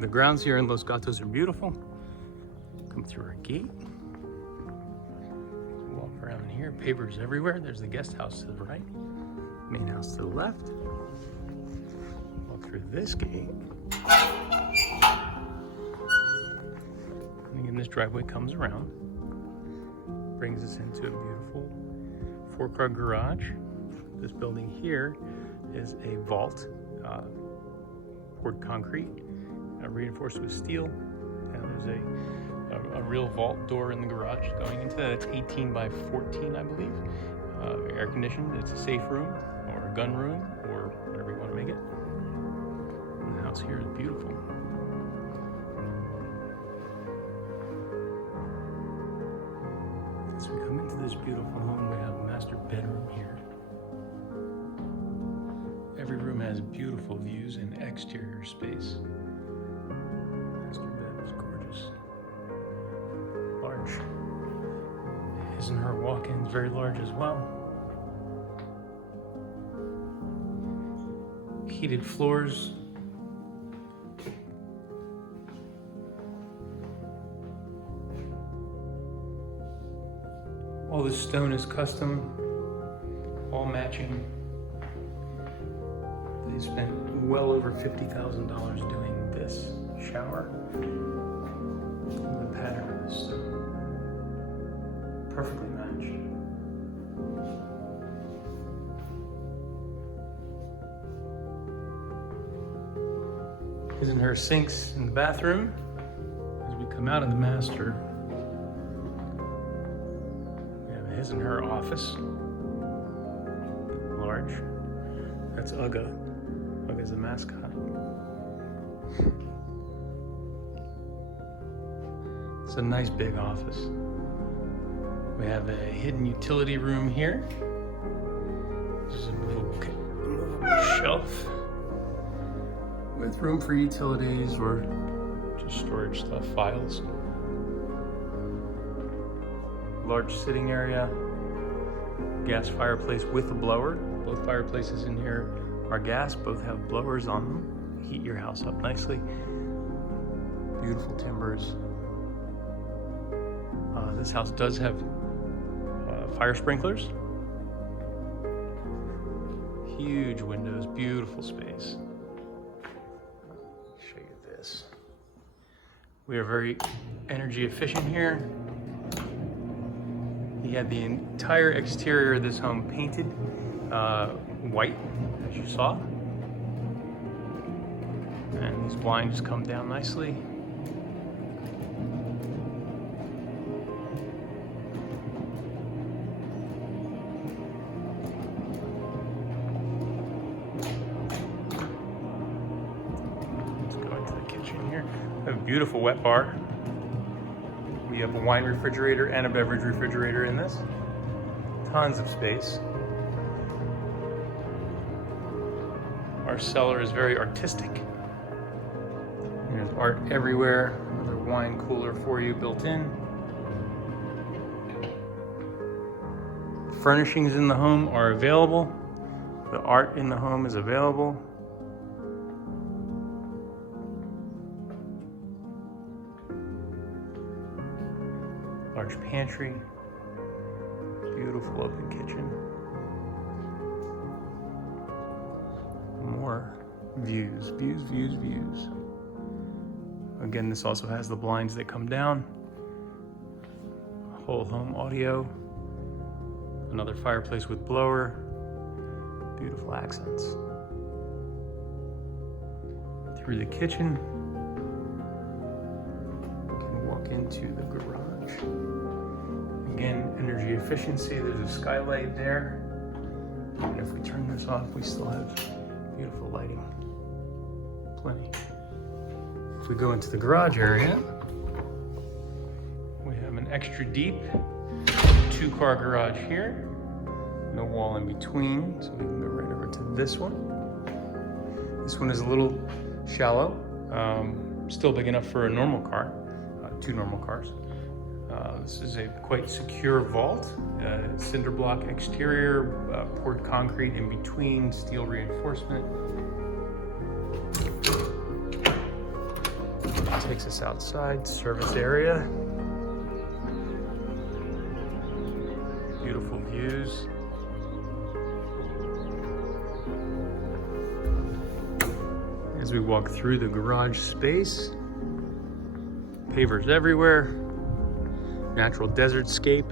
The grounds here in Los Gatos are beautiful. Come through our gate. Walk around here, papers everywhere. There's the guest house to the right, main house to the left. Walk through this gate. And again, this driveway comes around, brings us into a beautiful 4-car garage. This building here is a vault, poured concrete, reinforced with steel. And there's a real vault door in the garage going into that. It's 18 by 14, I believe. Air conditioned. It's a safe room or a gun room or whatever you want to make it. And the house here is beautiful. As we come into this beautiful home, we have a master bedroom here. Every room has beautiful views and exterior space. Master bed is gorgeous. Large. His and her walk-ins very large as well. Heated floors. All this stone is custom, all matching. They spent well over $50,000 doing this shower. The pattern of the stone, perfectly matched. His and her sinks in the bathroom. As we come out of the master, we have his and her office. Large. That's Ugga. Ugga's a mascot. It's a nice big office. We have a hidden utility room here. There's a movable shelf with room for utilities or just storage stuff, files. Large sitting area. Gas fireplace with a blower. Both fireplaces in here are gas. Both have blowers on them. Heat your house up nicely. Beautiful timbers. This house does have fire sprinklers. Huge windows, beautiful space. Show you this. We are very energy efficient here. He had the entire exterior of this home painted white, as you saw. And these blinds come down nicely. A beautiful wet bar. We have a wine refrigerator and a beverage refrigerator in this. Tons of space. Our cellar is very artistic. There's art everywhere. Another wine cooler for you built in. Furnishings in the home are available. The art in the home is available. Large pantry, beautiful open kitchen. More views, views, views, views. Again, this also has the blinds that come down. Whole home audio. Another fireplace with blower. Beautiful accents. Through the kitchen, you can walk into the garage. Again, energy efficiency, there's a skylight there. And if we turn this off, we still have beautiful lighting. Plenty. If we go into the garage area, we have an extra deep 2-car garage here. No wall in between, so we can go right over to this one. This one is a little shallow, still big enough for a normal car, 2 normal cars. This is a quite secure vault, cinder block exterior, poured concrete in between, steel reinforcement. takes us outside, service area. Beautiful views. As we walk through the garage space, pavers everywhere, natural desert scape.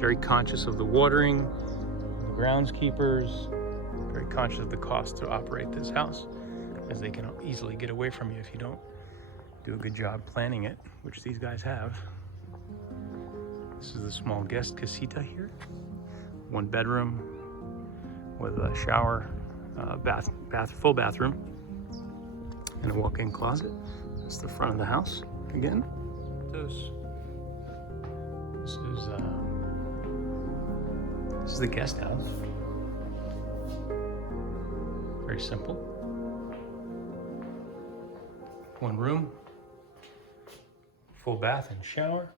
Very conscious of the watering, the groundskeepers, very conscious of the cost to operate this house, as they can easily get away from you if you don't do a good job planning it, which these guys have. This is the small guest casita here. 1 bedroom with a shower, full bathroom, and a walk-in closet. That's the front of the house again. This is the guest house. Very simple. 1 room, full bath and shower.